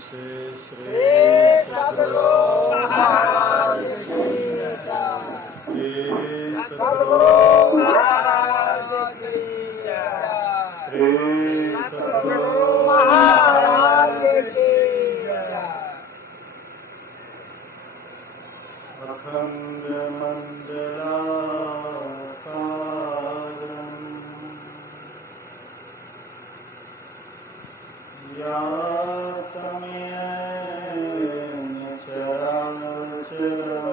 से श्री सद्गुरु महाराज की जय। श्री सद्गुरु महाराज की जय। श्री सद्गुरु महाराज की जय। अखंड मंडलाकारं व्याप्तं येन चराचरं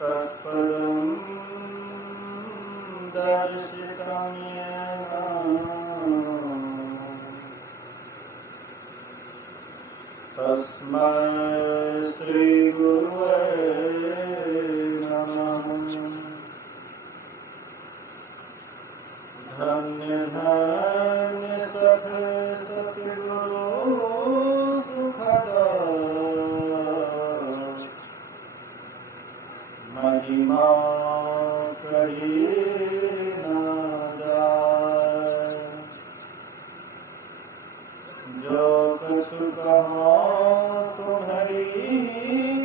तत्पदं दर्शितं येन तस्मै श्री गुरुवे नमः। धन्य धन्य सख सतगुरु सुखदा महिमा कही न जाय। जो कछु कहो तुम्हारी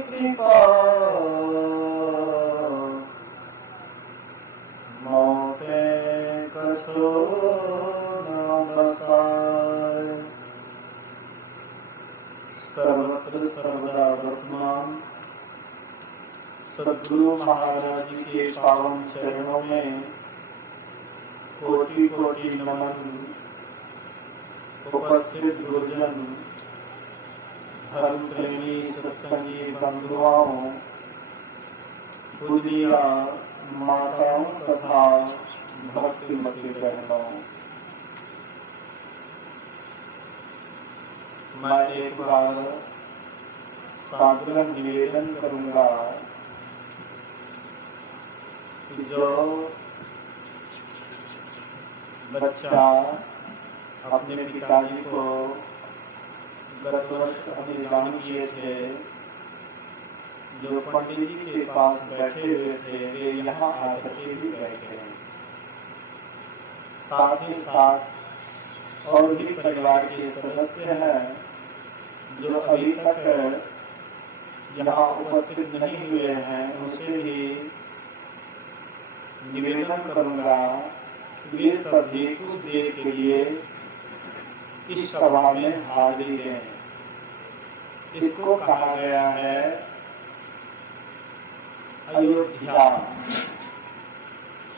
कृपा मौते कछु न बसाय। सर्वत्र सर्वदा वर्तमान सद्गुरु महाराज के पावन चरणों में कोटि कोटि नमन। उपस्थित गुरुजन, धर्म प्रेमी सत्संगी बंधुओं, पूजनीय माताओं तथा भक्तिमती बहनों, मैं एक बार सादर निवेदन करूंगा कि जो बच्चा अपने पिताजी को गत वर्ष बलिदान किए थे, जो पंडित जी के पास बैठे हुए थे, वे यहाँ आकर के भी बैठे हैं। साथ ही साथ और भी परिवार के सदस्य हैं जो अभी तक यहाँ उपस्थित नहीं हुए हैं, उनसे भी निवेदन करूंगा वे सभी कुछ देर के लिए इस सभा में हाजिरी दें। इसको कहा गया है अयोध्या।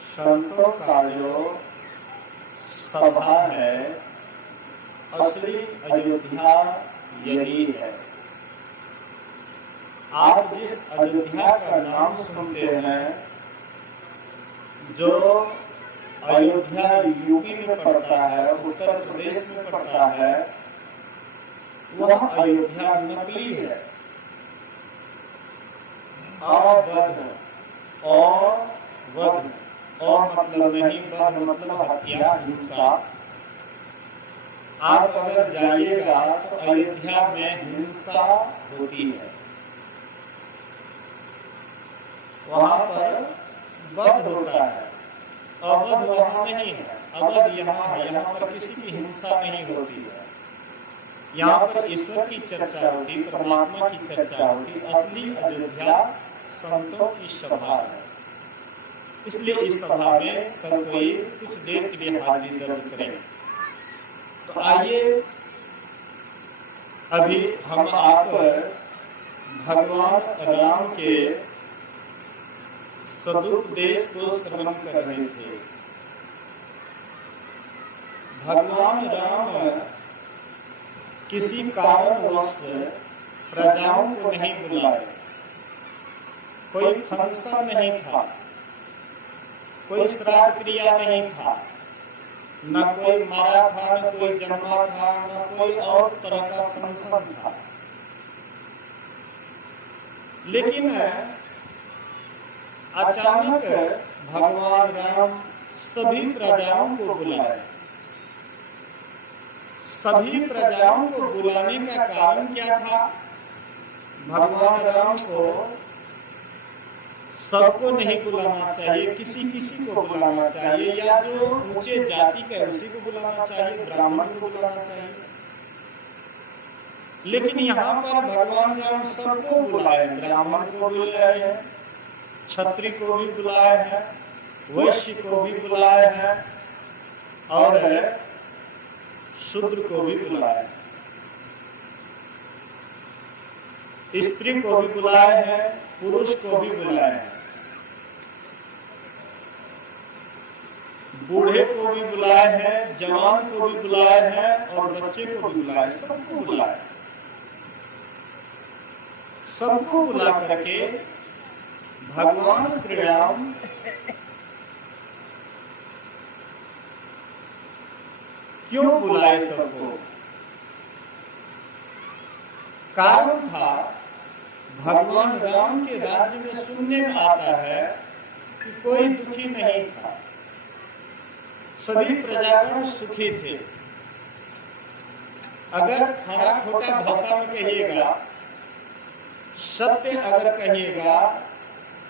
संतों का जो सभा है, असली अयोध्या यही है। आप जिस अयोध्या का नाम सुनते हैं, जो अयोध्या यूपी में पड़ता है, उत्तर प्रदेश में पड़ता है, वह अयोध्या नकली है। अवध वध मतलब नहीं, वध मतलब हत्या, हिंसा। आप अगर जाइएगा तो अयोध्या में हिंसा होती है, वहां पर वध होता है। अवध वहां नहीं है, अवध यहाँ है। यहाँ पर किसी की हिंसा नहीं होती है। यहाँ पर ईश्वर की चर्चा होती, परमात्मा की चर्चा होती। असली अयोध्या संतों की सभा है। इसलिए इस सभा में सब कोई कुछ देर के लिए हाजिरी दर्ज करें। तो आइए अभी हम आप भगवान राम के सदुपदेश को श्रवण कर रहे थे। भगवान राम किसी कारणवश प्रजाओं को नहीं बुलाए। कोई फंक्शन नहीं था, कोई श्राद्ध क्रिया नहीं था, न कोई मारा था, न कोई जन्मा था, न कोई और तरह का फंक्शन था। लेकिन अचानक भगवान राम सभी प्रजाओं को बुलाए। सभी प्रजाओं को बुलाने का कारण क्या था? भगवान राम को सबको नहीं बुलाना चाहिए, किसी किसी को बुलाना चाहिए, या जो ऊंचे जाति का है उसी को बुलाना चाहिए, ब्राह्मण को बुलाना चाहिए। लेकिन यहाँ पर भगवान राम सबको बुलाए, ब्राह्मण को बुलाए हैं, क्षत्रिय को भी बुलाए हैं, वैश्य को भी बुलाए हैं और शूद्र को भी बुलाए, स्त्री को भी बुलाए हैं, पुरुष को भी बुलाए हैं, बूढ़े को भी बुलाए हैं, जवान को भी बुलाए हैं और बच्चे को भी बुलाए, सबको बुलाए। सबको बुला करके भगवान श्री राम क्यों बुलाए सबको? कारण था, भगवान राम के राज्य में सुनने में आता है कि कोई दुखी नहीं था, सभी प्रजागण सुखी थे। अगर खरा खोटा भाषा में कहिएगा, सत्य अगर कहिएगा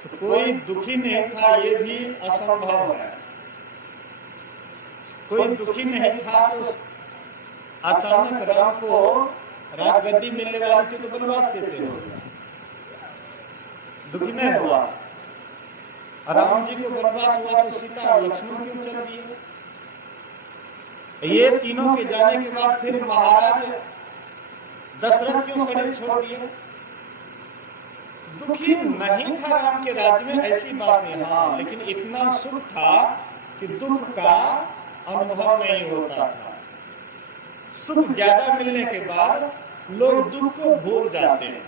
तो कोई दुखी नहीं था, ये भी असंभव है। कोई दुखी नहीं था तो अचानक राम को राजगद्दी मिलने वाली थी तो वनवास कैसे हो गया? दुखी नहीं हुआ। राम जी को वनवास हुआ तो सीता और लक्ष्मण क्यों चल दिए? ये तीनों के जाने के बाद फिर महाराज दशरथ क्यों शरीर छोड़ दिए? दुखी नहीं था राम के राज्य में, ऐसी बात नहीं। हाँ, लेकिन इतना सुख था कि दुख का अनुभव नहीं होता था। सुख ज्यादा मिलने के बाद लोग दुख को भूल जाते हैं।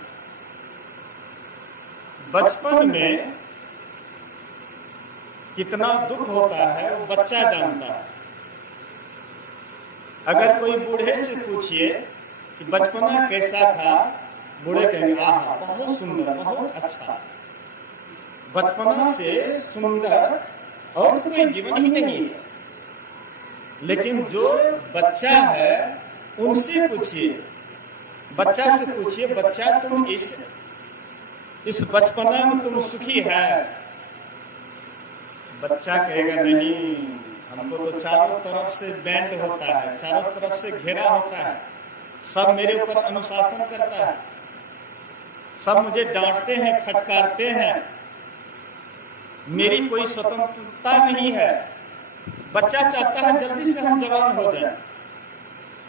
बचपन में कितना दुख होता है वो बच्चा जानता है। अगर कोई बूढ़े से पूछिए कि बचपना कैसा था, बूढ़े कहेंगे आहा बहुत सुंदर, बहुत अच्छा। बचपना से सुंदर और कोई जीवन ही नहीं है। लेकिन जो बच्चा है उनसे पूछिए, बच्चा से पूछिए, बच्चा तुम इस बचपना में तुम सुखी है? बच्चा कहेगा नहीं, हमको तो चारों तरफ से बैंड होता है, चारों तरफ से घेरा होता है, सब मेरे ऊपर अनुशासन करता है, सब मुझे डांटते हैं, फटकारते हैं, मेरी कोई स्वतंत्रता नहीं है। बच्चा चाहता है जल्दी से हम जवान हो जाएं।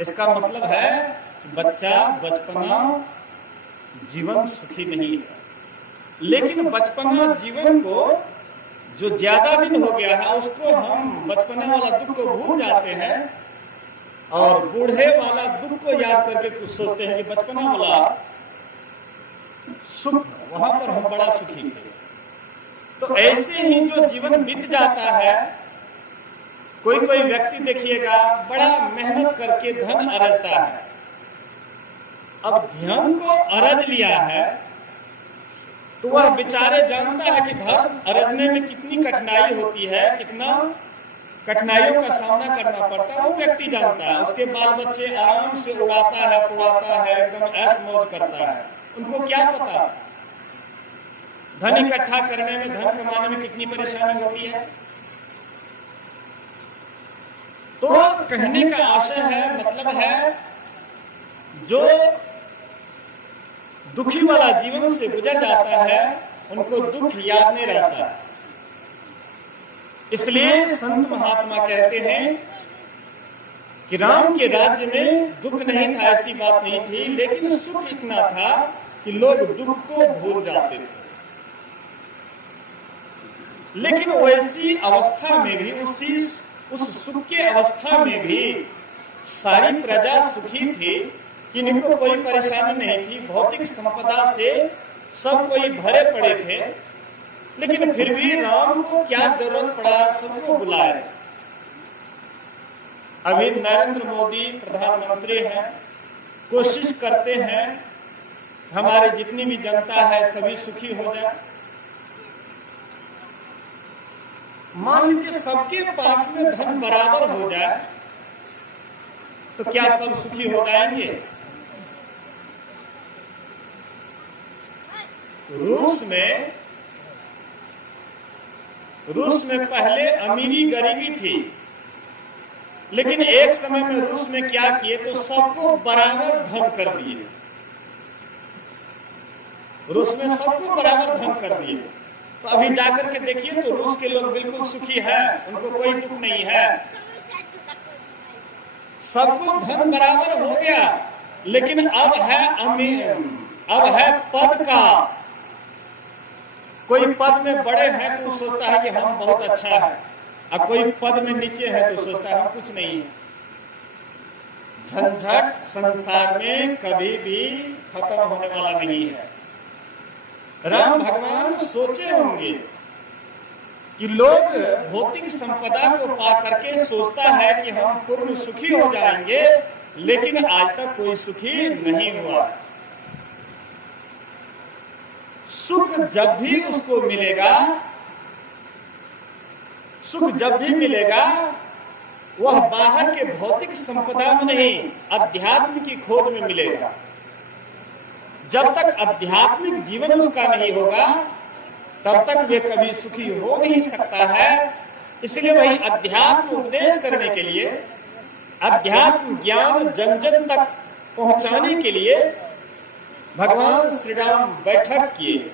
इसका मतलब है बच्चा बचपना जीवन सुखी नहीं है। लेकिन बचपना जीवन को जो ज्यादा दिन हो गया है उसको हम बचपना वाला दुख को भूल जाते हैं और बूढ़े वाला दुख को याद करके कुछ सोचते हैं कि बचपना वाला सुख, वहां पर हम बड़ा सुखी थे। तो ऐसे ही जो जीवन बीत जाता है, कोई कोई व्यक्ति देखिएगा बड़ा मेहनत करके धन अर्जता है। अब धन को अर्ज लिया है तो वह बेचारे जानता है कि धन अर्जने में कितनी कठिनाई होती है, कितना कठिनाइयों का सामना करना पड़ता है, वो व्यक्ति जानता है। उसके बाल बच्चे आराम से उड़ाता है, पुड़ाता है, एकदम ऐश मौज करता है। उनको क्या पता धन इकट्ठा करने में, धन कमाने में कितनी परेशानी होती है। तो कहने का आशय है, मतलब है, जो दुखी वाला जीवन से गुजर जाता है उनको दुख याद नहीं रहता। इसलिए संत महात्मा कहते हैं कि राम के राज्य में दुख नहीं था, ऐसी बात नहीं थी, लेकिन सुख इतना था कि लोग दुख को भूल जाते थे। लेकिन वैसी अवस्था में भी, उस सुख की अवस्था में भी सारी प्रजा सुखी थी, किनको कोई परेशानी नहीं थी, भौतिक संपदा से सब कोई भरे पड़े थे। लेकिन फिर भी राम को क्या जरूरत पड़ा, सबको बुलाए। अभी नरेंद्र मोदी प्रधानमंत्री हैं, कोशिश करते हैं हमारी जितनी भी जनता है सभी सुखी हो जाए। मान लीजिए सबके पास में धन बराबर हो जाए तो क्या सब सुखी हो जाएंगे? रूस में रूस में पहले अमीरी गरीबी थी, लेकिन एक समय में रूस में क्या किए तो सबको बराबर धन कर दिए। रूस में सबको बराबर धन कर दिए। तो अभी जाकर के देखिए तो रूस के लोग बिल्कुल सुखी हैं, उनको कोई दुख नहीं है, सबको धन बराबर हो गया। लेकिन अब है पद का। कोई पद में बड़े हैं तो सोचता है कि हम बहुत अच्छा है, और कोई पद में नीचे है तो सोचता है हम कुछ नहीं है। झंझट संसार में कभी भी खत्म होने वाला नहीं है। राम भगवान सोचे होंगे कि लोग भौतिक संपदा को पा करके सोचता है कि हम पूर्ण सुखी हो जाएंगे, लेकिन आज तक कोई सुखी नहीं हुआ। सुख जब भी उसको मिलेगा, सुख जब भी मिलेगा वह बाहर के भौतिक संपदा में नहीं, अध्यात्म की खोज में मिलेगा। जब तक आध्यात्मिक जीवन उसका नहीं होगा तब तक वे कभी सुखी हो नहीं सकता है। इसलिए वही अध्यात्म उपदेश करने के लिए, अध्यात्म ज्ञान जन जन तक पहुंचाने के लिए भगवान श्री राम बैठक किए,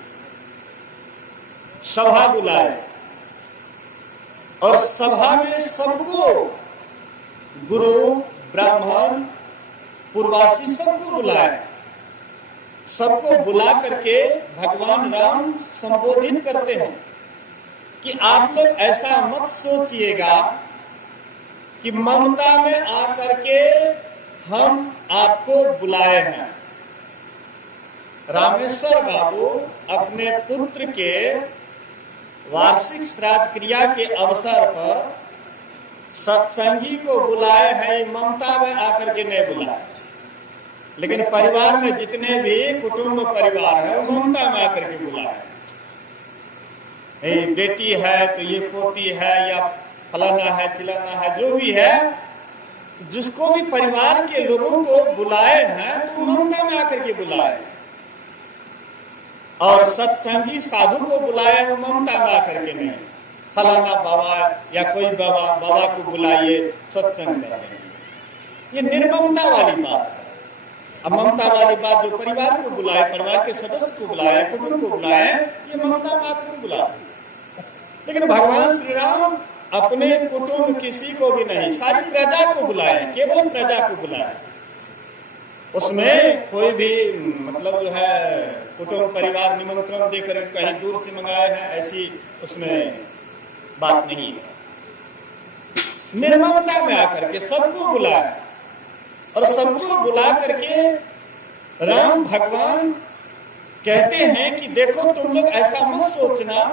सभा बुलाए, और सभा में सबको, गुरु ब्राह्मण पूर्वासी सबको बुलाए। सबको बुला करके भगवान राम संबोधित करते हैं कि आप लोग ऐसा मत सोचिएगा कि ममता में आकर के हम आपको बुलाए हैं। रामेश्वर बाबू अपने पुत्र के वार्षिक श्राद्ध क्रिया के अवसर पर सत्संगी को बुलाए हैं, ममता में आकर के नहीं बुलाए। लेकिन परिवार में जितने भी कुटुंब परिवार है वो ममता में आकर के बुलाए। बेटी है तो ये पोती है या फलाना है चिलाना है, जो भी है, जिसको भी परिवार के लोगों को बुलाए हैं तो ममता में आकर के बुलाए। और सत्संगी साधु को बुलाए वो ममता में आकर के नहीं, फलाना बाबा या कोई बाबा को बुलाइए सत्संग करने। ये निर्ममता वाली बात है। अब ममता वाली बात जो परिवार को बुलाए, परिवार के सदस्य को बुलाए, कुटुंब को बुलाए, ये ममता बात को बुलाए। लेकिन भगवान श्री राम अपने कुटुंब किसी को भी नहीं, सारी प्रजा को बुलाए, केवल प्रजा को बुलाए। उसमें कोई भी मतलब जो है कुटुंब परिवार निमंत्रण देकर कहीं दूर से मंगाए हैं, ऐसी उसमें बात नहीं है। निर्ममता में आकर के सबको बुलाए, और सबको बुला करके राम भगवान कहते हैं कि देखो तुम लोग ऐसा मत सोचना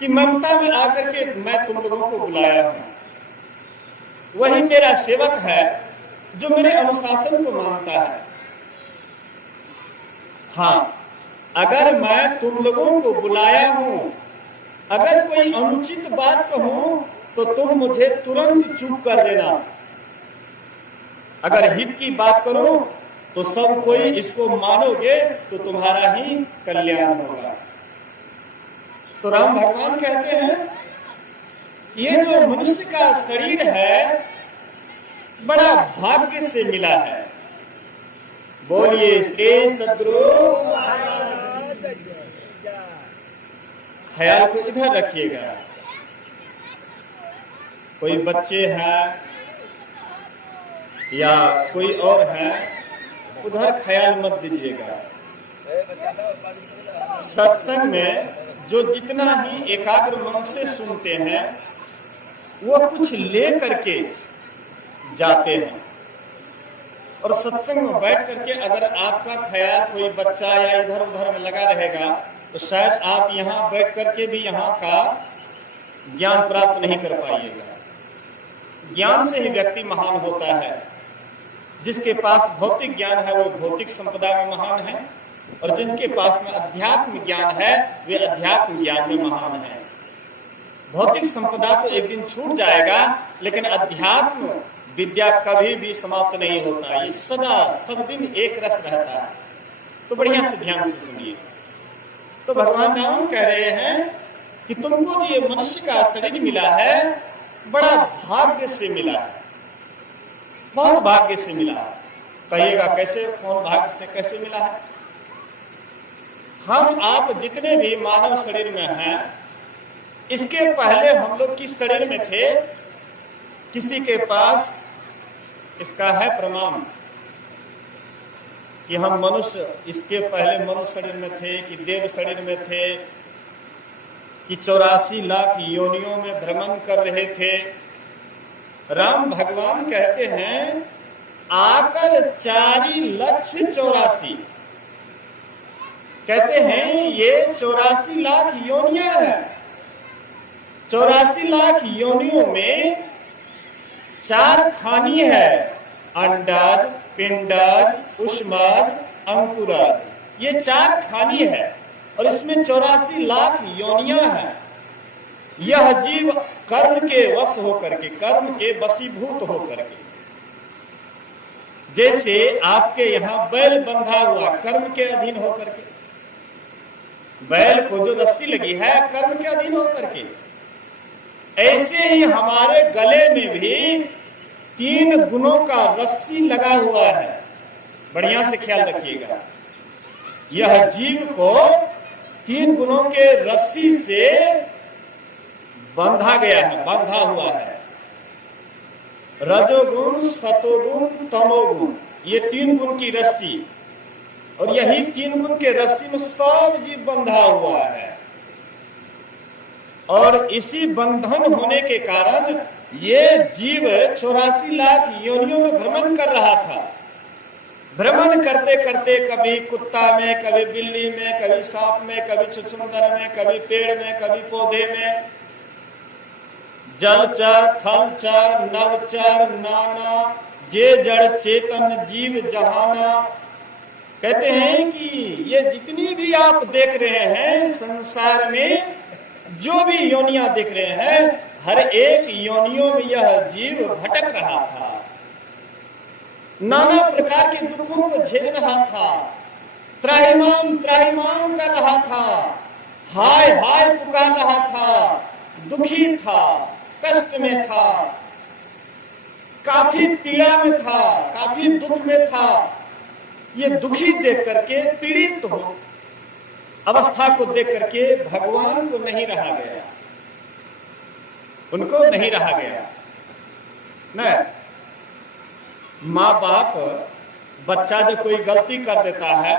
कि ममता में आकर के मैं तुम लोगों को बुलाया हूं। वही मेरा सेवक है जो मेरे अनुशासन को मानता है। हाँ, अगर मैं तुम लोगों को बुलाया हूं, अगर कोई अनुचित बात कहूं तो तुम मुझे तुरंत चुप कर देना। अगर हित की बात करो तो सब कोई इसको मानोगे तो तुम्हारा ही कल्याण होगा। तो राम भगवान कहते हैं ये जो मनुष्य का शरीर है बड़ा भाग्य से मिला है। बोलिए श्री सद्गुरु। ख्याल को इधर रखिएगा। कोई बच्चे हैं या कोई और है, उधर ख्याल मत दीजिएगा। सत्संग में जो जितना ही एकाग्र मन से सुनते हैं वो कुछ ले करके जाते हैं। और सत्संग में बैठ करके अगर आपका ख्याल कोई बच्चा या इधर उधर में लगा रहेगा तो शायद आप यहाँ बैठ करके भी यहाँ का ज्ञान प्राप्त नहीं कर पाइएगा। ज्ञान से ही व्यक्ति महान होता है। जिसके पास भौतिक ज्ञान है वो भौतिक संपदा में महान है, और जिनके पास में अध्यात्म ज्ञान है वे अध्यात्म ज्ञान में महान है। भौतिक संपदा तो एक दिन छूट जाएगा, लेकिन अध्यात्म विद्या कभी भी समाप्त नहीं होता। ये सदा सब दिन एक रस रहता है। तो बढ़िया से ध्यान से सुनिए। तो भगवान राम कह रहे हैं कि तुमको जो ये मनुष्य का शरीर मिला है बड़ा भाग्य से मिला है, बहुत भाग्य से मिला है। कहिएगा कैसे, कौन भाग्य से कैसे मिला है? हम आप जितने भी मानव शरीर में हैं, इसके पहले हम लोग किस शरीर में थे? किसी के पास इसका है प्रमाण कि हम मनुष्य इसके पहले मनुष्य शरीर में थे कि देव शरीर में थे कि 84 लाख योनियों में भ्रमण कर रहे थे? राम भगवान कहते हैं आकर 4,84,000 कहते हैं ये 84 लाख योनियां हैं। 84 लाख योनियों में 4 खानी है, अंडज, पिंडज, उष्मज, अंकुरज, ये 4 खानी है और इसमें 84 लाख योनियां हैं। यह जीव कर्म के वश होकर के, कर्म के वशीभूत होकर के, जैसे आपके यहां बैल बंधा हुआ कर्म के अधीन होकर के, बैल को जो रस्सी लगी है कर्म के अधीन होकर के, ऐसे ही हमारे गले में भी 3 गुणों का रस्सी लगा हुआ है। बढ़िया से ख्याल रखिएगा, यह जीव को 3 गुणों के रस्सी से बांधा गया है, बांधा हुआ है। रजोगुण, सतोगुण, तमोगुण, ये 3 गुण की रस्सी, और यही 3 गुण के रस्सी में सब जीव बंधा हुआ है। और इसी बंधन होने के कारण ये जीव 84 लाख योनियों में भ्रमण कर रहा था। भ्रमण करते करते कभी कुत्ता में, कभी बिल्ली में, कभी सांप में, कभी छुछुंदर में, कभी पेड़ में, कभी पौधे में, जलचर, थलचर, नवचर, नाना, जे जड़ चेतन जीव जहाना। कहते हैं कि ये जितनी भी आप देख रहे हैं संसार में, जो भी योनियां देख रहे हैं, हर एक योनियों में यह जीव भटक रहा था, नाना प्रकार के दुखों को झेल रहा था, त्राहिमाम त्राहिमाम कर रहा था, हाय हाय पुकार रहा था, दुखी था, कष्ट में था, काफी पीड़ा में था, काफी दुख में था। ये दुखी देख करके, पीड़ित हो अवस्था को देख करके भगवान को नहीं रहा गया, उनको नहीं रहा गया। न माँ बाप, बच्चा जब कोई गलती कर देता है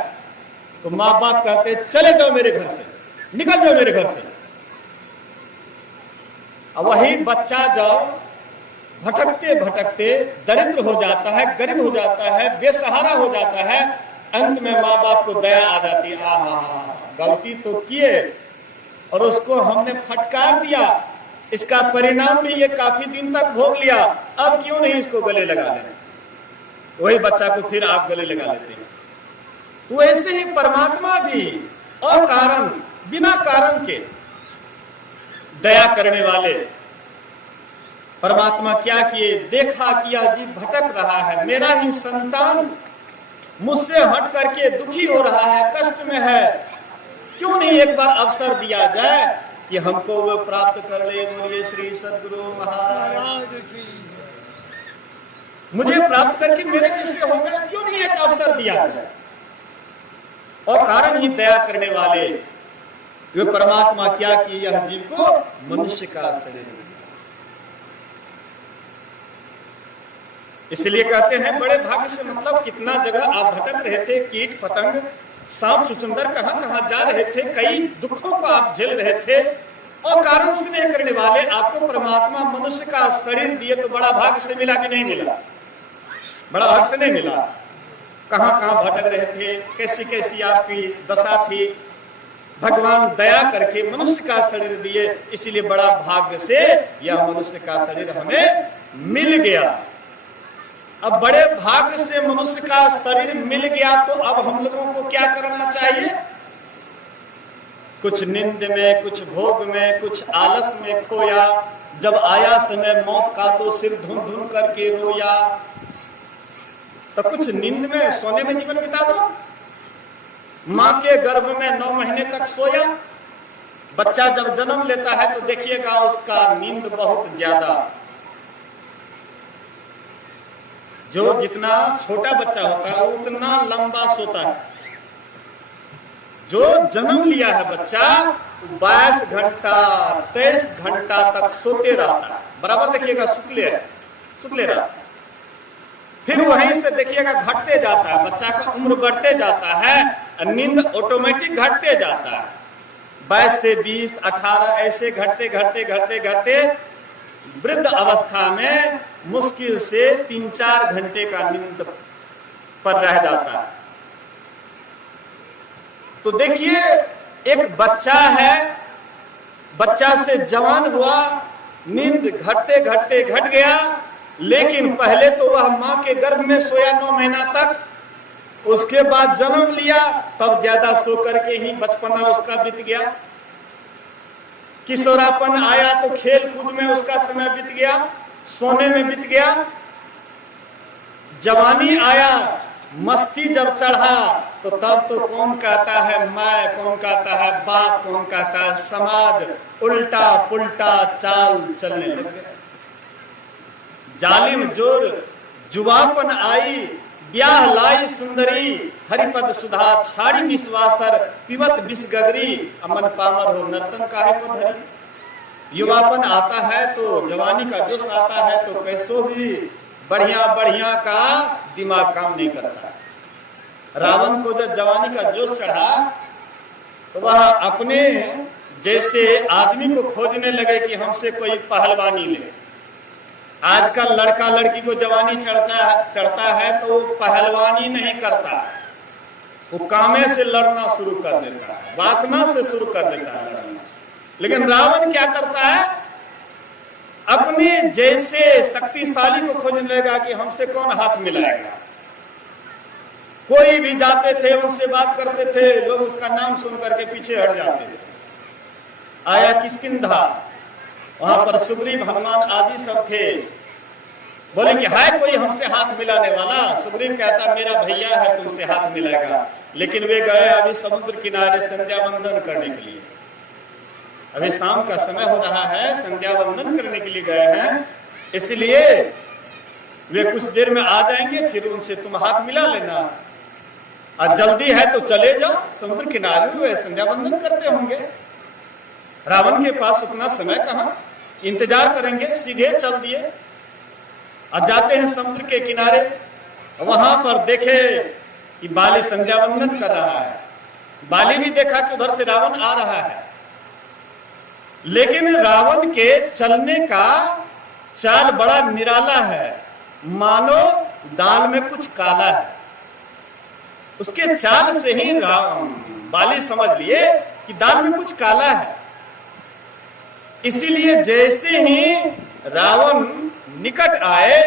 तो माँ बाप कहते चले जाओ मेरे घर से, निकल जाओ मेरे घर से। अब वही बच्चा जब भटकते भटकते दरिद्र हो जाता है, गरीब हो जाता है, बेसहारा हो जाता है, अंत में माँ बाप को दया आ जाती है, आहा गलती तो किए और उसको हमने फटकार दिया, इसका परिणाम भी ये काफी दिन तक भोग लिया, अब क्यों नहीं इसको गले लगा लें। वही बच्चा को फिर आप गले लगा लेते हैं। वैसे ही परमात्मा भी अकारण, बिना कारण के दया करने वाले परमात्मा क्या किए, देखा कि यह जीव भटक रहा है, मेरा ही संतान मुझसे हट करके दुखी हो रहा है, कष्ट में है, क्यों नहीं एक बार अवसर दिया जाए कि हमको वो प्राप्त कर ले। बोलिए श्री सद्गुरु महाराज की, मुझे प्राप्त करके मेरे जैसे हो गए, क्यों नहीं एक अवसर दिया जाए। और कारण ही दया करने वाले वे परमात्मा क्या किए, यह जीव को मनुष्य का शरीर दिया। इसलिए कहते हैं बड़े भाग्य से, मतलब कितना जगह आप भटक रहे थे, कीट पतंग, सांप चुचुंदर कहां कहां जा रहे थे, कई दुखों को आप झेल रहे थे, और कारण से नहीं करने वाले आपको परमात्मा मनुष्य का शरीर दिए तो बड़ा भाग्य से मिला कि नहीं मिला? बड़ा भाग्य से नहीं मिला। कहां कहां भटक रहे थे, कैसी कैसी आपकी दशा थी, भगवान दया करके मनुष्य का शरीर दिए, इसलिए बड़ा भाग्य से यह मनुष्य का शरीर हमें मिल गया। अब बड़े भाग्य से मनुष्य का शरीर मिल गया तो अब हम लोगों को क्या करना चाहिए? कुछ नींद में, कुछ भोग में, कुछ आलस में खोया, जब आया समय मौत का तो सिर धुन धुन करके रोया। तो कुछ नींद में, सोने में जीवन बिता दो। मां के गर्भ में 9 महीने तक सोया, बच्चा जब जन्म लेता है तो देखिएगा उसका नींद बहुत ज्यादा, जो जितना छोटा बच्चा होता है उतना लंबा सोता है। जो जन्म लिया है बच्चा 22 घंटा 23 घंटा तक सोते रहता है, बराबर देखिएगा सुतले रहता है। फिर वहीं से देखिएगा घटते जाता है, बच्चा का उम्र बढ़ते जाता है, नींद ऑटोमेटिक घटते जाता है। 22 से 20, 18 ऐसे घटते वृद्ध अवस्था में मुश्किल से 3-4 घंटे का नींद पर रह जाता है। तो देखिए एक बच्चा है, बच्चा से जवान हुआ, नींद घटते घट गया, लेकिन पहले तो वह मां के गर्भ में सोया 9 महीना तक, उसके बाद जन्म लिया, तब ज्यादा सो करके ही बचपना उसका बीत गया। किशोरापन आया तो खेल कूद में उसका समय बीत गया, सोने में बीत गया। जवानी आया, मस्ती जब चढ़ा तो तब तो कौन कहता है मैं, कौन कहता है बाप, कौन कहता है समाज, उल्टा पुल्टा चाल चलने लग गया। जालिम जोर जुबापन आई, ब्याह लाई सुंदरी, हरिपद सुधा छाड़ी विश्वासर, पिबत विष गगरी, अमन पामर हो नर्तन काहे पद हरी। युवापन आता है तो जवानी का जोश आता है तो कैसो भी बढ़िया का दिमाग काम नहीं करता। रावण को जब जवानी का जोश चढ़ा तो वह अपने जैसे आदमी को खोजने लगे कि हमसे कोई पहलवानी ले। आजकल लड़का लड़की को जवानी चढ़ता है तो वो पहलवानी नहीं करता, वो कामे से लड़ना शुरू कर देता है, वासना से शुरू कर देता है लड़ना। लेकिन रावण क्या करता है, अपने जैसे शक्तिशाली को खोजने लगा कि हमसे कौन हाथ मिलाएगा। कोई भी जाते थे उनसे बात करते थे, लोग उसका नाम सुन करके पीछे हट जाते थे। आया किष्किंधा, वहां पर सुग्रीव हनुमान आदि सब थे, बोले कि है कोई हमसे हाथ मिलाने वाला। सुग्रीव कहता मेरा भैया है तुमसे हाथ मिलाएगा। लेकिन वे गए अभी समुद्र किनारे संध्या वंदन करने के लिए, अभी शाम का समय हो रहा है, संध्या वंदन करने के लिए गए हैं, इसलिए वे कुछ देर में आ जाएंगे, फिर उनसे तुम हाथ मिला लेना। और जल्दी है तो चले जाओ, समुद्र किनारे वे संध्या वंदन करते होंगे। रावण के पास उतना समय कहाँ, इंतजार करेंगे, सीधे चल दिए और जाते हैं समुद्र के किनारे। वहां पर देखे कि बाली संध्या वंदन कर रहा है। बाली भी देखा कि उधर से रावण आ रहा है, लेकिन रावण के चलने का चाल बड़ा निराला है, मानो दाल में कुछ काला है। उसके चाल से ही बाली समझ लिए कि दाल में कुछ काला है। इसीलिए जैसे ही रावण निकट आए,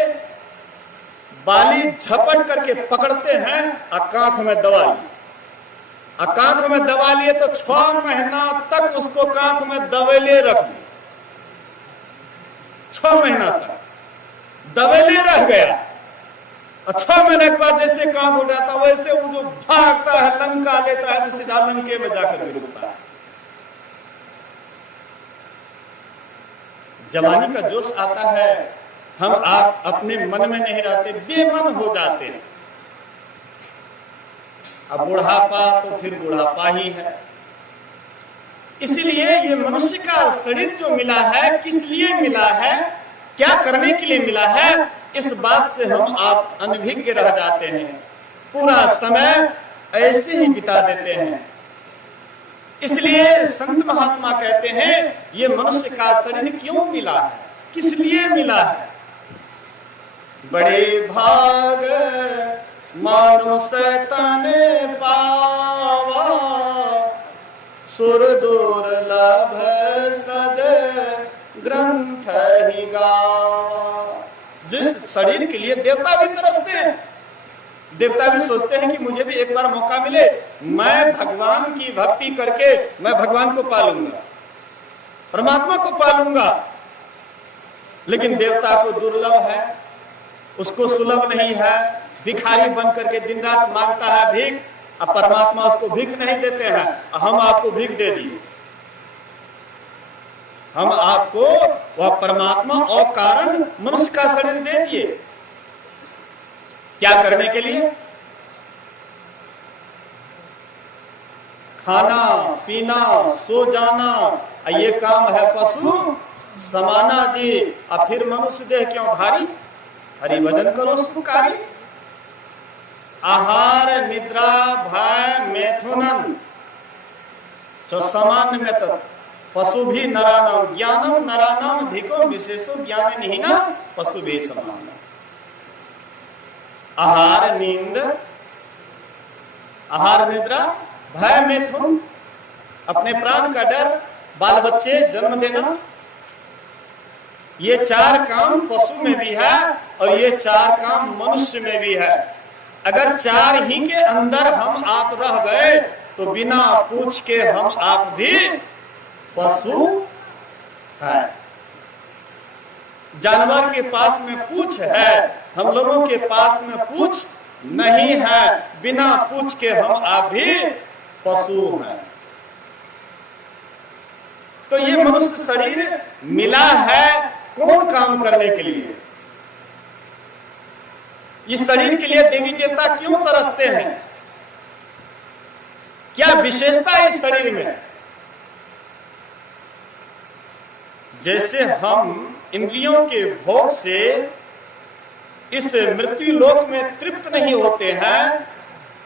बाली झपट करके पकड़ते हैं और कांख में दबा लिए। और कांख में दबा लिए तो 6 महीना तक उसको कांख में दबेले रख लिए। 6 महीना तक दबेले रह गया। और 6 महीने के बाद जैसे कांख उठाता वैसे वो जो भागता है, लंका लेता है तो सीधा लंके में जाकर गिरता है। जवानी का जोश आता है, हम आप अपने मन में नहीं रहते, बेमन हो जाते हैं। अब बुढ़ापा तो फिर बुढ़ापा ही है। इसलिए ये मनुष्य का शरीर जो मिला है, किस लिए मिला है, क्या करने के लिए मिला है, इस बात से हम आप अनभिज्ञ रह जाते हैं। पूरा समय ऐसे ही बिता देते हैं। इसलिए संत महात्मा कहते हैं ये मनुष्य का शरीर क्यों मिला है, किस लिए मिला है। बड़े भाग मानो तन पावा, सुर दुर्लभ सद ग्रंथ ही गावा। जिस शरीर के लिए देवता भी तरसते हैं, देवता भी सोचते हैं कि मुझे भी एक बार मौका मिले, मैं भगवान की भक्ति करके मैं भगवान को पालूंगा, परमात्मा को पालूंगा। लेकिन देवता को दुर्लभ है, उसको सुलभ नहीं है। भिखारी बन करके दिन रात मांगता है भीख, अब परमात्मा उसको भीख नहीं देते हैं, हम आपको भीख दे दिए। हम आपको वह परमात्मा और कारण मनुष्य का शरीर दे दिए। क्या करने के लिए? खाना पीना सो जाना, ये काम है पशु समाना जी। अब फिर मनुष्य देह क्यों धारी? हरि भजन करो सुखारी। आहार निद्रा भय मैथुनन जो सामान्य में तो पशु भी नरानाम ज्ञानम नरानाम अधिको विशेषो ज्ञान नहीं ना पशु भी समान। आहार नींद, आहार निद्रा, भय मैथुन अपने प्राण का डर, बाल बच्चे जन्म देना, ये चार काम पशु में भी है और ये चार काम मनुष्य में भी है। अगर चार ही के अंदर हम आप रह गए तो बिना पूछ के हम आप भी पशु है। जानवर के पास में पूछ है, हम लोगों के पास में पूछ नहीं है। बिना पूछ के हम आप भी पशु हैं। तो ये मनुष्य शरीर मिला है कौन काम करने के लिए? इस शरीर के लिए देवी देवता क्यों तरसते हैं? क्या विशेषता है इस शरीर में? जैसे हम इंद्रियों के भोग से इस मृत्यु लोक में तृप्त नहीं होते हैं,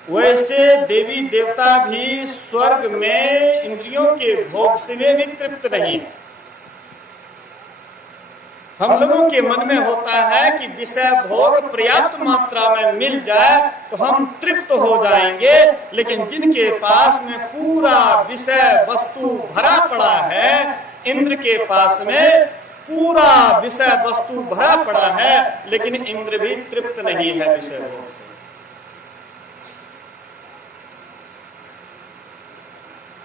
वैसे देवी देवता भी स्वर्ग में इंद्रियों के भोग से भी तृप्त नहीं है। हम लोगों के मन में होता है कि विषय भोग पर्याप्त मात्रा में मिल जाए तो हम तृप्त हो जाएंगे, लेकिन जिनके पास में पूरा विषय वस्तु भरा पड़ा है, इंद्र के पास में पूरा विषय वस्तु भरा पड़ा है, लेकिन इंद्र भी तृप्त नहीं है विषय भोग से।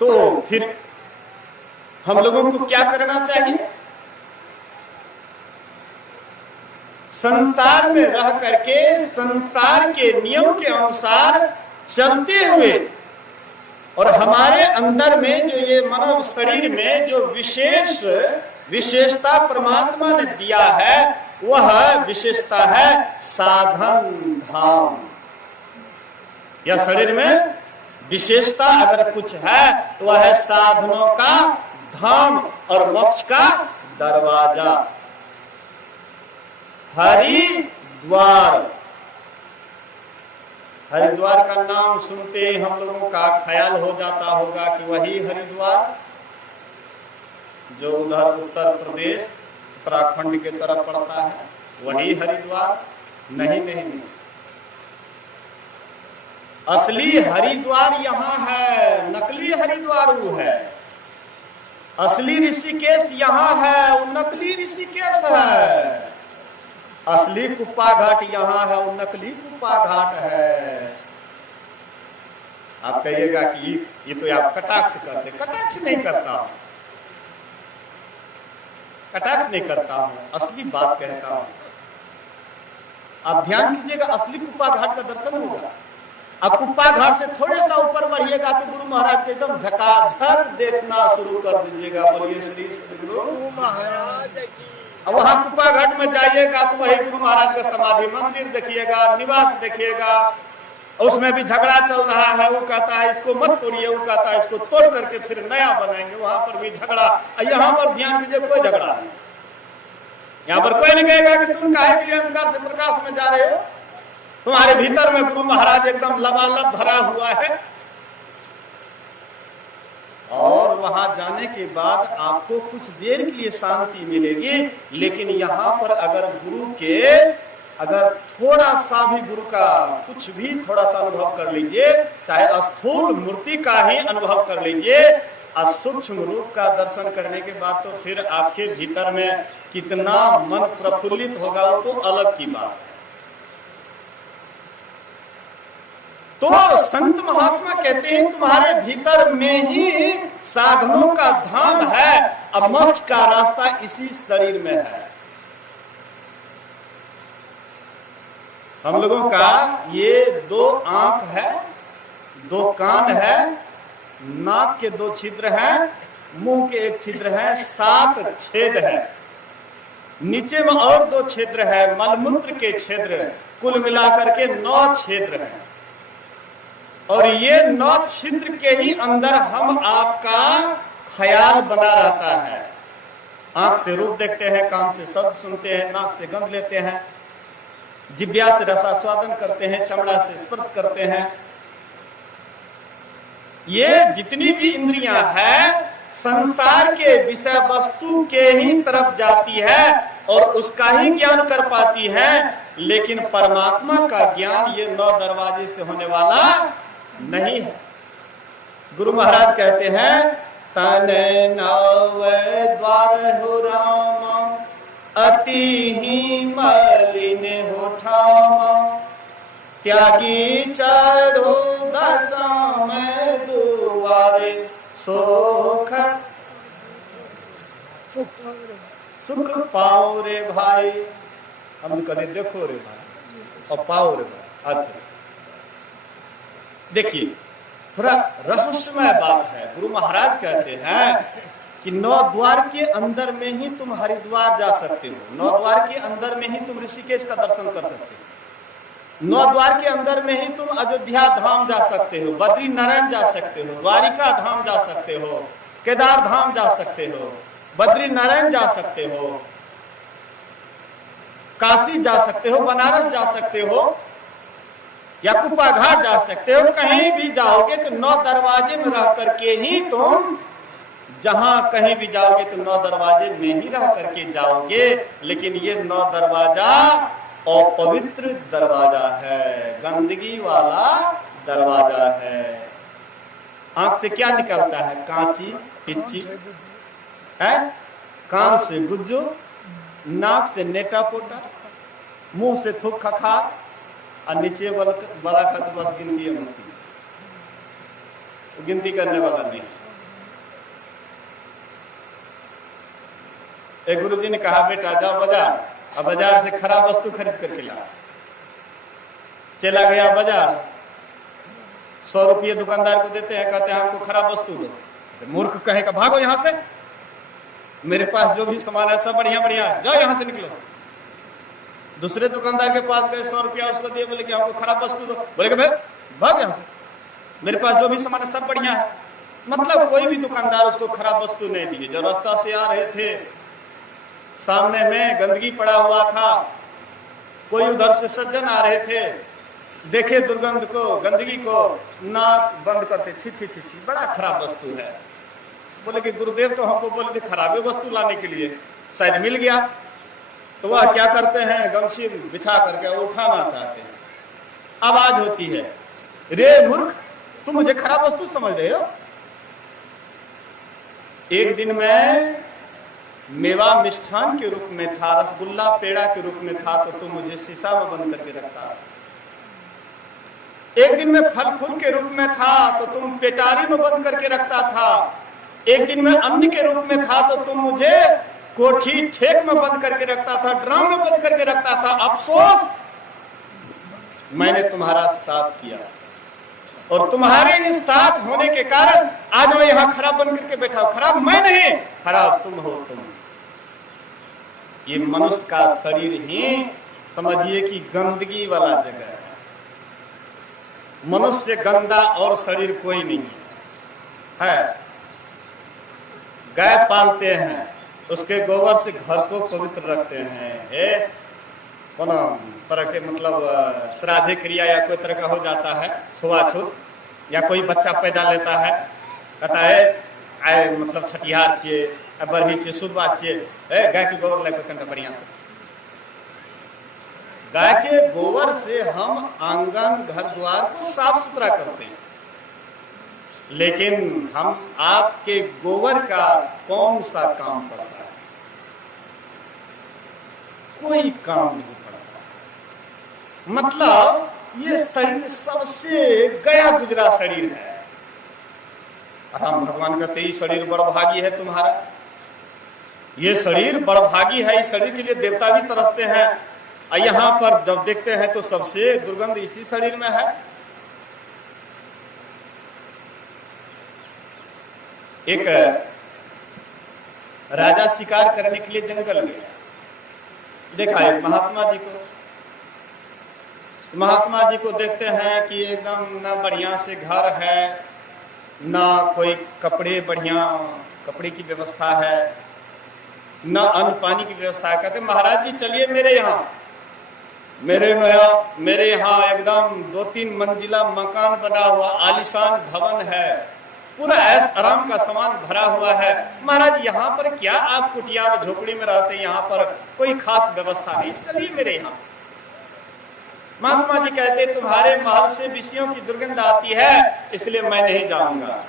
तो फिर हम लोगों को क्या करना चाहिए? संसार में रह करके संसार के नियम के अनुसार चलते हुए और हमारे अंदर में जो ये मानव शरीर में जो विशेषता परमात्मा ने दिया है, वह विशेषता है साधन धाम। यह शरीर में विशेषता अगर कुछ है तो वह है साधनों का धाम और मोक्ष का दरवाजा, हरिद्वार। हरिद्वार का नाम सुनते ही हम लोगों का ख्याल हो जाता होगा कि वही हरिद्वार जो उधर उत्तर प्रदेश उत्तराखंड के तरफ पड़ता है, वही हरिद्वार। नहीं नहीं नहीं, असली हरिद्वार यहाँ है, नकली हरिद्वार वो है। असली ऋषिकेश यहाँ है, वो नकली ऋषिकेश है। असली कुप्पा घाट यहाँ है, वो नकली कुप्पा घाट है। आप कहिएगा कि ये तो आप कटाक्ष करते। कटाक्ष नहीं करता हूं, कटाक्ष नहीं करता हूं, असली बात कहता हूं। आप ध्यान कीजिएगा, असली कुप्पा घाट का दर्शन होगा। अब कुप्पा घाट से थोड़े सा ऊपर बढ़िएगा तो गुरु महाराज के एकदम झकाझक देखना शुरू कर दीजिएगा। बोलिए श्री सद्गुरु महाराज की। अब वहां कुप्पा घाट में जाइएगा तो वही गुरु महाराज का समाधि मंदिर देखिएगा, निवास देखिएगा। उसमें भी झगड़ा चल रहा है, वो कहता है इसको मत तोड़िए, वो कहता है इसको तोड़ करके फिर नया बनाएंगे। वहां पर भी झगड़ा। यहाँ पर ध्यान दीजिए, कोई झगड़ा नहीं। यहाँ पर कोई नहीं कहेगा कि तुम काहे के लिए अंधकार से प्रकाश में जा रहे हो। तुम्हारे भीतर में गुरु महाराज एकदम लबालब भरा हुआ है। और वहां जाने के बाद आपको कुछ देर के लिए शांति मिलेगी, लेकिन यहाँ पर अगर गुरु के अगर थोड़ा सा भी गुरु का कुछ भी थोड़ा सा अनुभव कर लीजिए, चाहे स्थूल मूर्ति का ही अनुभव कर लीजिए, सूक्ष्म रूप का दर्शन करने के बाद तो फिर आपके भीतर में कितना मन प्रफुल्लित होगा वो तो अलग की बात है। तो संत महात्मा कहते हैं तुम्हारे भीतर में ही साधनों का धाम है। अब मोक्ष का रास्ता इसी शरीर में है। हम लोगों का ये 2 आंख है, 2 कान है, नाक के 2 छिद्र हैं मुंह के एक छिद्र है, 7 छेद है, नीचे में और 2 छिद्र है, मलमूत्र के छिद्र, कुल मिलाकर के 9 छिद्र है। और ये 9 छिद्र के ही अंदर हम आपका ख्याल बना रहता है। आंख से रूप देखते हैं, कान से शब्द सुनते हैं, नाक से गंध लेते हैं, जिह्वा से रसास्वादन करते हैं, चमड़ा से स्पर्श करते हैं। ये जितनी भी इंद्रियां हैं संसार के विषय वस्तु के ही तरफ जाती है और उसका ही ज्ञान कर पाती है, लेकिन परमात्मा का ज्ञान ये 9 दरवाजे से होने वाला नहीं है। गुरु महाराज कहते हैं, तन 9 द्वार हो राम, अति ही मलिन हो ठाम, त्यागी चढ़ो दशा में दुआरे, सुख पाओ रे भाई। हम कहे देखो रे भाई और पाओ रे भाई। अच्छा देखिए, थोड़ा रहस्यमय बात है। गुरु महाराज कहते हैं कि 9 द्वार के अंदर में ही तुम हरिद्वार जा सकते हो, 9 द्वार के अंदर में ही तुम ऋषिकेश का दर्शन कर सकते हो, 9 द्वार के अंदर में ही तुम अयोध्या धाम जा सकते हो, बद्री नारायण जा सकते हो, द्वारिका धाम जा सकते हो, केदार धाम जा सकते हो, बद्री नारायण जा सकते हो, काशी जा सकते हो, बनारस जा सकते हो, या कुप्पा घाट जा सकते हो। कहीं भी जाओगे तो 9 दरवाजे में रह करके ही तुम, जहां कहीं भी जाओगे तो 9 दरवाजे में ही रह करके जाओगे। लेकिन ये 9 दरवाजा अपवित्र दरवाजा है, गंदगी वाला दरवाजा है। आंख से क्या निकलता है? कांची पिच्ची है, कान से गुज्जो, नाक से नेटा पोटा, मुंह से थूक खखार, और नीचे वाला का तो बस गिनती है, गिनती करने वाला नहीं। एक गुरुजी ने कहा, बेटा जाओ बाजार, अब बाजार से खराब वस्तु खरीद करके ला। चला गया बाजार, 100 रुपये दुकानदार को देते हैं, कहते हैं हमको खराब वस्तु दो। तो मूर्ख कहेगा भागो यहाँ से, मेरे पास जो भी सामान है सब बढ़िया बढ़िया है, जाओ यहाँ से निकलो। दूसरे दुकानदार के पास गए, 100 रुपया उसको दिए, बोले कि हमको खराब वस्तु दो। बोले कि भाग यहाँ से, मेरे पास जो भी सामान है सब बढ़िया है। मतलब कोई भी दुकानदार उसको खराब वस्तु नहीं दिए। जो रास्ता से आ रहे थे, सामने में गंदगी पड़ा हुआ था, कोई उधर से सज्जन आ रहे थे, देखे दुर्गंध को, गंदगी को, नाक बंद करते, छी छी छी छी, बड़ा खराब वस्तु है। बोले कि गुरुदेव तो हमको बोले थे खराब वस्तु लाने के लिए, शायद मिल गया। तो वह क्या करते हैं, गमछी बिछा करके उठाना चाहते हैं। आवाज होती है, रे मूर्ख, तुम मुझे खराब वस्तु समझ रहे हो? एक दिन में मेवा मिष्ठान के रूप में था, रसगुल्ला पेड़ा के रूप में था, तो तुम मुझे शीशा में बंद करके रखता। एक दिन में फल फूल के रूप में था तो तुम पेटारी में बंद करके रखता था। एक दिन में अन्न के रूप में था तो तुम मुझे कोठी ठेक में बंद करके रखता था, ड्रम में बंद करके रखता था। अफसोस, मैंने तुम्हारा साथ किया और तुम्हारे ही साथ होने के कारण आज मैं यहाँ खराब बन करके बैठा हूं। खराब मैं नहीं, खराब तुम हो। तुम, ये मनुष्य का शरीर ही समझिए कि गंदगी वाला जगह है। मनुष्य गंदा और शरीर कोई नहीं है। गाय पालते हैं, उसके गोबर से घर को पवित्र रखते हैं। कोनो तरह के मतलब श्राद्ध क्रिया या कोई तरह का हो जाता है, छुआछूत, या कोई बच्चा पैदा लेता है, कहता है आए मतलब छठिहार छिए, बरही छिए, शुद्ध बात छिए, गाय के गोबर लेकर कंटा बढ़िया से। गाय के गोबर से हम आंगन घर द्वार को साफ सुथरा करते हैं, लेकिन हम आपके गोबर का कौन सा काम करता है? कोई काम नहीं करता। मतलब ये शरीर सबसे गया गुजरा शरीर है। राम भगवान कहते ही शरीर बड़ भागी है तुम्हारा, ये शरीर बड़ भागी है, इस शरीर के लिए देवता भी तरसते हैं। यहाँ पर जब देखते हैं तो सबसे दुर्गंध इसी शरीर में है। एक राजा शिकार करने के लिए जंगल गया, देखा एक महात्मा जी को। महात्मा जी को देखते हैं कि एकदम ना बढ़िया से घर है, ना कोई कपड़े बढ़िया कपड़े की व्यवस्था है, ना अन्न पानी की व्यवस्था है। कहते महाराज जी चलिए मेरे यहाँ एकदम 2-3 मंजिला मकान बना हुआ, आलीशान भवन है, पूरा ऐश आराम का सामान भरा हुआ है। महाराज यहाँ पर क्या आप कुटिया में झोपड़ी में रहते, यहाँ पर कोई खास व्यवस्था नहीं, चलिए मेरे यहाँ। महात्मा जी कहते तुम्हारे महल से विषयों की दुर्गंध आती है, इसलिए मैं नहीं जाऊंगा।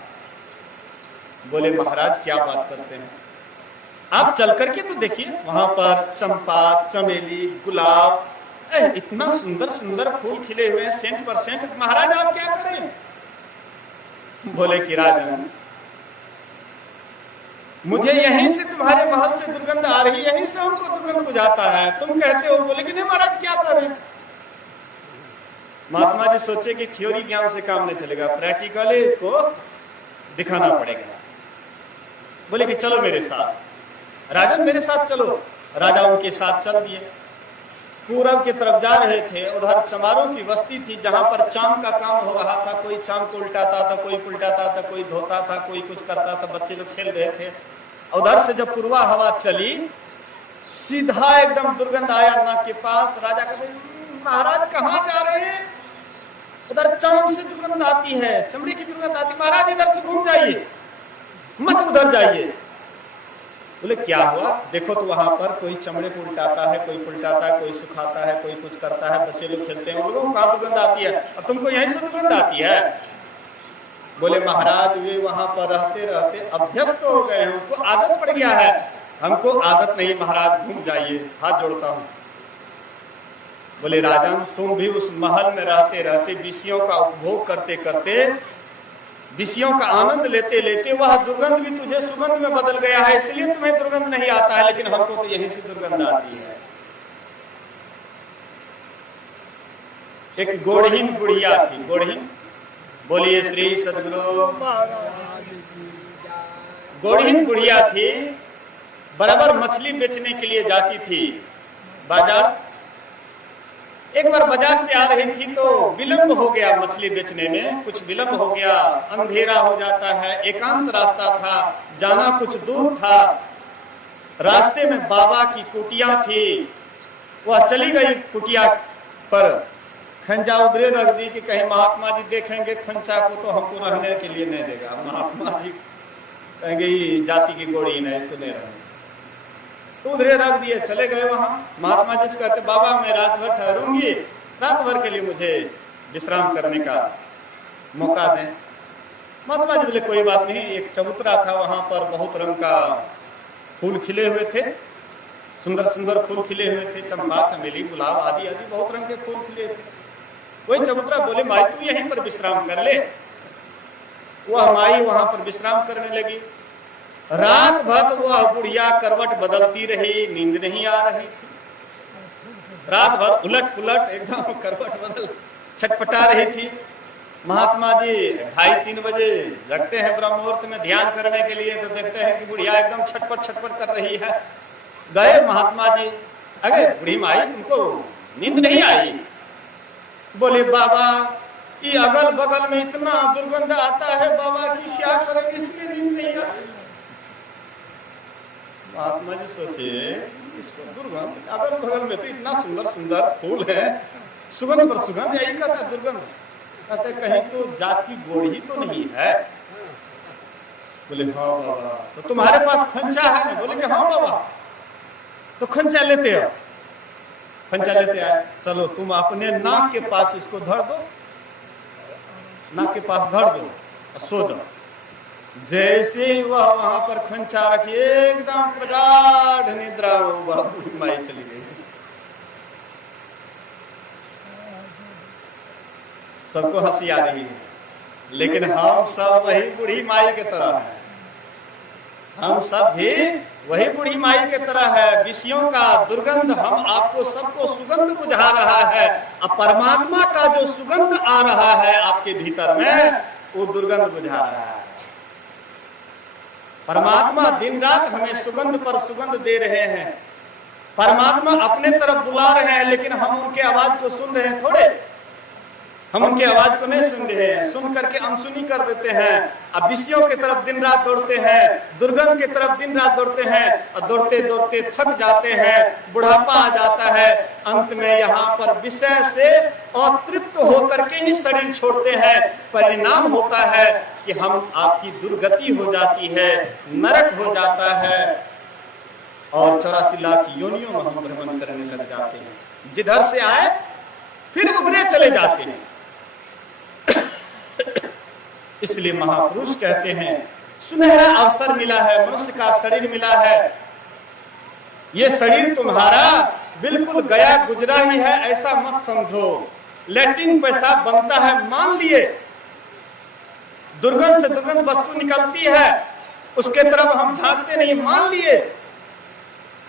बोले महाराज क्या बात करते हैं, आप चल करके तो देखिए, वहां पर चंपा, चमेली, गुलाब, इतना सुंदर सुंदर फूल खिले हुए हैं, सेंट पर सेंट। महाराज आप क्या करें? बोले कि राजन मुझे यहीं से तुम्हारे महल से दुर्गंध आ रही, यहीं से हमको दुर्गंध बुझाता है, तुम कहते हो। बोले कि नहीं महाराज क्या करें? महात्मा जी सोचे कि थ्योरी ज्ञान से काम नहीं चलेगा, प्रैक्टिकली इसको दिखाना पड़ेगा। बोले कि चलो मेरे साथ। राजन मेरे साथ चलो। राजा उनके साथ चल दिए। पूरब की तरफ जा रहे थे, उधर चमारों की बस्ती थी जहां पर चाम का काम हो रहा था। कोई चाम को उल्टाता था, कोई पुलटाता था, कोई धोता था, कोई कुछ करता था, बच्चे लोग खेल रहे थे। उधर से जब पूर्वा हवा चली, सीधा एकदम दुर्गंध आया नाक के पास। राजा कहते महाराज कहाँ जा रहे हैं? उधर चाम से दुर्गंध आती है, चमड़ी की दुर्गंध आती है। महाराज इधर से घूम जाइए, मत उधर जाइए। बोले क्या हुआ? देखो तो वहां पर कोई चमड़े को उल्टाता है, कोई पुलटाता है, कोई सुखाता है, कोई कुछ करता है, बच्चे लोग खेलते हैं। लोगों को कहाँ दुर्गंध आती है और तुमको यहीं से दुर्गंध आती है? बोले महाराज वे वहां पर रहते रहते अभ्यस्त हो गए हैं, उनको आदत पड़ गया है, हमको आदत नहीं। महाराज घूम जाइए, हाथ जोड़ता हूं। बोले राजन तुम भी उस महल में रहते रहते विषयों का उपभोग करते करते, विषयों का आनंद लेते लेते वह दुर्गंध भी तुझे सुगंध में बदल गया है, इसलिए तुम्हें दुर्गंध नहीं आता है, लेकिन हमको तो यहीं से दुर्गंध आती है। एक गोढ़ीन बुढ़िया थी, गोढ़ीन बोलिए श्री सदगुरु। गोढ़ीन बुढ़िया थी, बराबर मछली बेचने के लिए जाती थी बाजार। एक बार बाजार से आ रही थी तो विलंब हो गया मछली बेचने में, कुछ विलंब हो गया, अंधेरा हो जाता है, एकांत रास्ता था, जाना कुछ दूर था। रास्ते में बाबा की कुटिया थी, वह चली गई कुटिया पर, खंजा उधरे रख दी कि कहीं महात्मा जी देखेंगे खंचा को तो हमको रहने के लिए नहीं देगा। महात्मा जी कहेंगे ये जाति की गोड़ी है, इसको नहीं रहने, तो उधरे रख दिए, चले गए वहां। महात्मा जी से कहते बाबा मैं रात भर ठहरूंगी, रात भर के लिए मुझे विश्राम करने का मौका दें। महात्मा जी बोले कोई बात नहीं। एक चबूतरा था, वहां पर बहुत रंग का फूल खिले हुए थे, सुंदर सुंदर फूल खिले हुए थे, चंपा, चमेली, गुलाब आदि आदि बहुत रंग के फूल खिले थे। वही चबूतरा। बोले माई तू यहीं पर विश्राम कर ले। वह माई वहां पर विश्राम करने लगी। रात भर वह बुढ़िया करवट बदलती रही, नींद नहीं आ रही थी। रात भर उलट पुलट एकदम करवट बदल छटपटा रही थी। महात्मा जी 2:30-3 बजे जगते हैं ब्रह्म मुहूर्त में ध्यान करने के लिए, तो देखते हैं कि बुढ़िया एकदम छटपट छटपट कर रही है। गए महात्मा जी, अरे बुढ़ी माई तुमको नींद नहीं आई? बोले बाबा ये अगल बगल में इतना दुर्गंध आता है बाबा की क्या करें, इसलिए नींद नहीं आई। महात्मा जी सोचे इसको दुर्गंध, अगल बगल में तो इतना सुंदर सुंदर फूल है, सुगंध पर सुगंध, यही कहता है दुर्गंध। कहते कहीं तो जाति गोड़ी तो नहीं है? बोले हाँ बाबा। तो तुम्हारे पास खंचा है ना? बोले कि हाँ बाबा। तो खंचा लेते हो? खंचा लेते आए। चलो तुम अपने नाक के पास इसको धर दो, नाक के पास धर दो और सो जाओ। जैसे ही वह वहां पर खंचा रखी, एकदम प्रगाढ़ निद्रा में बूढ़ी माई चली गई। सबको हंसी आ रही है, लेकिन हम सब वही बूढ़ी माई के तरह हैं। हम सब भी वही बूढ़ी माई के तरह है। विषयों का दुर्गंध हम आपको सबको सुगंध बुझा रहा है, अब परमात्मा का जो सुगंध आ रहा है आपके भीतर में, वो दुर्गंध बुझा रहा है। परमात्मा दिन रात हमें सुगंध पर सुगंध दे रहे हैं। परमात्मा अपने तरफ बुला रहे हैं, लेकिन हम उनके आवाज को सुन रहे हैं थोड़े। हम उनकी आवाज को नहीं सुन रहे हैं, सुन करके अनसुनी कर देते हैं। अब विषयों की तरफ दिन रात दौड़ते हैं, दुर्गंध की तरफ दिन रात दौड़ते हैं, और दौड़ते दौड़ते थक जाते हैं, बुढ़ापा आ जाता है। अंत में यहाँ पर विषय से अतृप्त होकर के ही शरीर छोड़ते हैं। परिणाम होता है कि हम आपकी दुर्गति हो जाती है, नरक हो जाता है, और 84 लाख योनियों में हम भ्रमण करने लग जाते हैं। जिधर से आए फिर उधरे चले जाते हैं। इसलिए महापुरुष कहते हैं, सुनहरा अवसर मिला है, मनुष्य का शरीर मिला है। ये शरीर तुम्हारा बिल्कुल गया गुजरा ही है, ऐसा मत समझो। लैट्रिन पेशाब बनता है, मान लिए। दुर्गंध से दुर्गंध वस्तु निकलती है, उसके तरफ हम झांकते नहीं, मान लिए।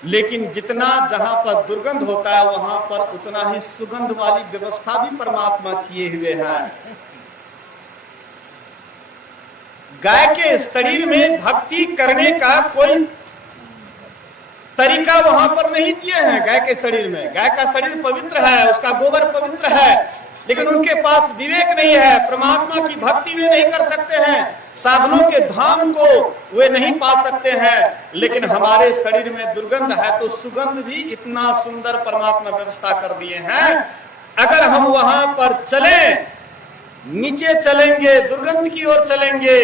लेकिन जितना जहां पर दुर्गंध होता है, वहां पर उतना ही सुगंध वाली व्यवस्था भी परमात्मा किए हुए हैं। गाय के शरीर में भक्ति करने का कोई तरीका वहां पर नहीं दिए हैं। गाय के शरीर में, गाय का शरीर पवित्र है, उसका गोबर पवित्र है, लेकिन उनके पास विवेक नहीं है। परमात्मा की भक्ति वे नहीं कर सकते हैं, साधनों के धाम को वे नहीं पा सकते हैं। लेकिन हमारे शरीर में दुर्गंध है, तो सुगंध भी इतना सुंदर परमात्मा व्यवस्था कर दिए हैं। अगर हम वहां पर चलें, नीचे चलेंगे, दुर्गंध की ओर चलेंगे,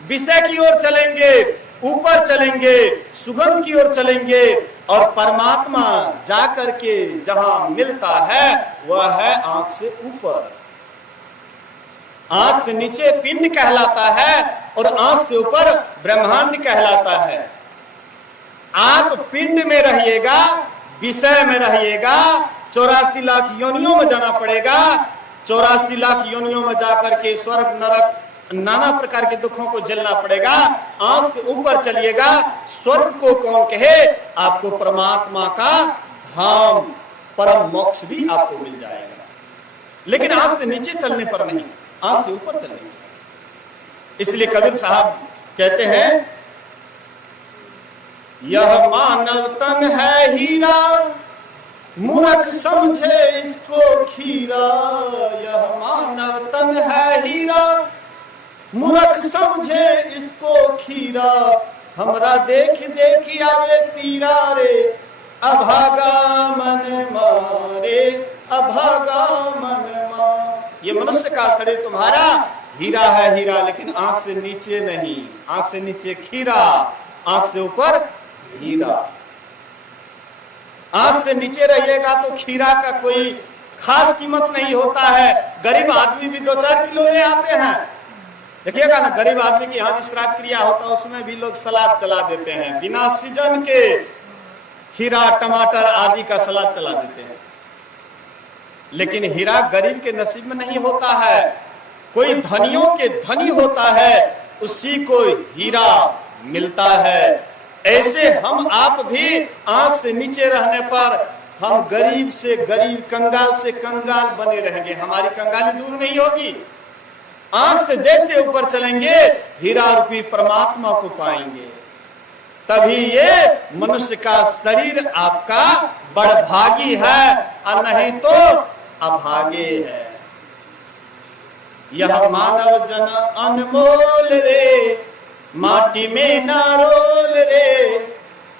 विषय की ओर चलेंगे, ऊपर चलेंगे, सुगंध की ओर चलेंगे, और परमात्मा जाकर के जहां मिलता है वह है आंख से ऊपर। आंख से नीचे पिंड कहलाता है, और आंख से ऊपर ब्रह्मांड कहलाता है। आप पिंड में रहिएगा, विषय में रहिएगा, 84 लाख योनियों में जाना पड़ेगा। 84 लाख योनियों में जाकर के स्वर्ग नरक नाना प्रकार के दुखों को झेलना पड़ेगा। आंख से ऊपर चलिएगा, स्वर्ग को कौन कहे, आपको परमात्मा का धाम, परम मोक्ष भी आपको मिल जाएगा। लेकिन आंख से नीचे चलने पर नहीं, आंख से ऊपर चलेंगे। इसलिए कबीर साहब कहते हैं, यह मानव तन है हीरा, मूर्ख समझे इसको खीरा। यह मानव तन है हीरा, मूर्ख समझे इसको खीरा। हमरा देख देख आवे पीरा रे, अभागा मन मारे, अभागा मन मार। ये मनुष्य का शरीर तुम्हारा हीरा है, हीरा, लेकिन आंख से नीचे नहीं। आंख से नीचे खीरा, आंख से ऊपर हीरा। आंख से नीचे रहिएगा तो खीरा का कोई खास कीमत नहीं होता है। गरीब आदमी भी 2-4 किलो ले आते हैं। देखिएगा ना, गरीब आदमी की यहाँ श्राद्ध क्रिया होता है, उसमें भी लोग सलाद चला देते हैं। बिना सीजन के खीरा, टमाटर आदि का सलाद चला देते हैं। लेकिन हीरा गरीब के नसीब में नहीं होता है, कोई धनियों के धनी होता है, उसी को हीरा मिलता है। ऐसे हम आप भी आंख से नीचे रहने पर हम गरीब से गरीब, कंगाल से कंगाल बने रहेंगे। हमारी कंगाली दूर नहीं होगी। आंख से जैसे ऊपर चलेंगे, हीरा रूपी परमात्मा को पाएंगे। तभी ये मनुष्य का शरीर आपका बड़भागी है, और नहीं तो अभागे है। यह मानव जन अनमोल रे, माटी में ना रोल रे।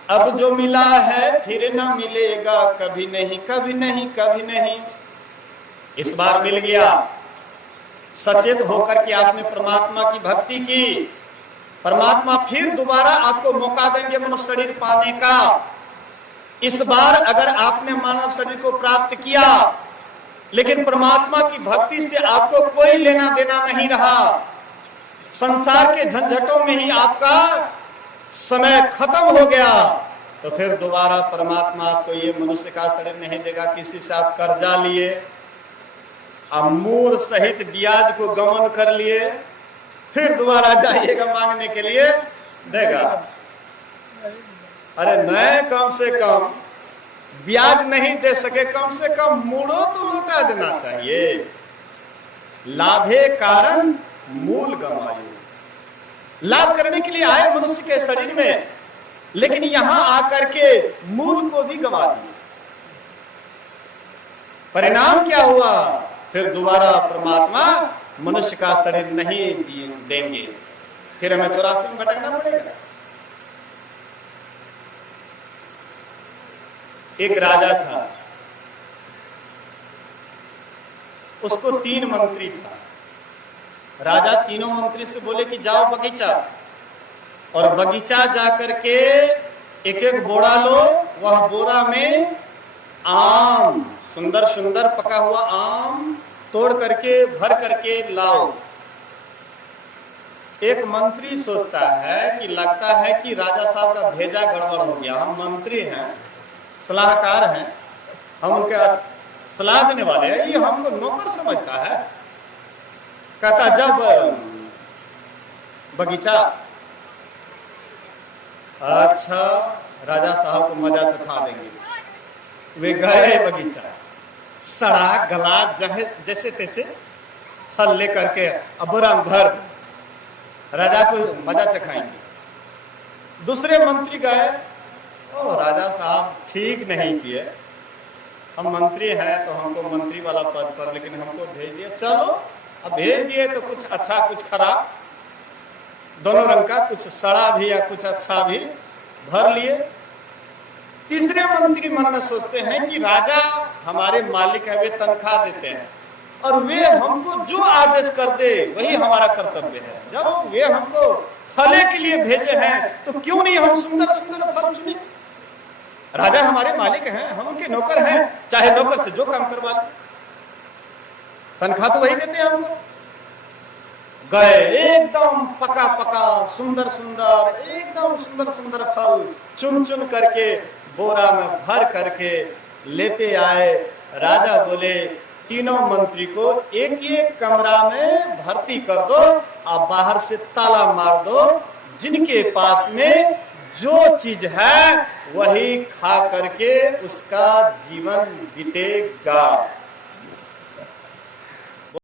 अब जो मिला है फिर न मिलेगा, कभी नहीं, कभी नहीं, कभी नहीं। इस बार मिल गया। सचेत होकर के आपने परमात्मा की भक्ति की, परमात्मा फिर दोबारा आपको मौका देंगे मनुष्य शरीर पाने का। इस बार अगर आपने मानव शरीर को प्राप्त किया, लेकिन परमात्मा की भक्ति से आपको कोई लेना देना नहीं रहा, संसार के झंझटों में ही आपका समय खत्म हो गया, तो फिर दोबारा परमात्मा आपको ये मनुष्य का शरीर नहीं देगा। किसी से आप कर्जा लिए, आप मूल सहित ब्याज को गमन कर लिए, फिर दोबारा जाइएगा मांगने के लिए, देगा। अरे मैं कम से कम ब्याज नहीं दे सके, कम से कम मूड़ो तो लौटा देना चाहिए। लाभे कारण मूल गमायो। लाभ करने के लिए आए मनुष्य के शरीर में, लेकिन यहां आकर के मूल को भी गंवा दिए। परिणाम क्या हुआ? फिर दोबारा परमात्मा मनुष्य का शरीर नहीं देंगे, फिर हमें 84 में भटकना पड़ेगा। एक राजा था, उसको 3 मंत्री था। राजा तीनों मंत्री से बोले कि जाओ बगीचा, और बगीचा जाकर के एक एक बोरा लो, वह बोरा में आम, सुंदर सुंदर पका हुआ आम तोड़ करके भर करके लाओ। एक मंत्री सोचता है कि लगता है कि राजा साहब का भेजा गड़बड़ हो गया, हम मंत्री हैं, सलाहकार हैं, हम उनके सलाह देने वाले हैं, ये हमको नौकर समझता है। कहता जब बगीचा, अच्छा राजा साहब को मजा चखा देंगे। वे गए बगीचा, सड़ा गला जैसे तैसे फल लेकर के अबूरा भर राजा को मजा चखाएंगे। दूसरे मंत्री गए, ओ राजा साहब ठीक नहीं किए, हम मंत्री हैं तो हमको मंत्री वाला पद पर, लेकिन हमको भेज दिया, चलो अब भेज दिए तो कुछ अच्छा कुछ खराब दोनों रंग का, कुछ सड़ा भी या कुछ अच्छा भी भर लिए। तीसरे मंत्री मन में सोचते हैं कि राजा हमारे मालिक है, वे तनख्वाह देते हैं और वे हमको जो आदेश कर दे वही हमारा कर्तव्य है। जब वे हमको फले के लिए भेजे हैं तो क्यों नहीं हम सुंदर सुंदर फल चुने। राजा हमारे मालिक हैं, हम उनके नौकर हैं, चाहे नौकर से जो काम करवा ले, तनख्वाह तो वही देते हैं हमको। गए एकदम पका पका सुंदर सुंदर, एकदम सुंदर सुंदर फल चुन चुन करके बोरा में भर करके लेते आए। राजा बोले तीनों मंत्री को एक एक कमरा में भर्ती कर दो और बाहर से ताला मार दो, जिनके पास में जो चीज है वही खा करके उसका जीवन बीतेगा।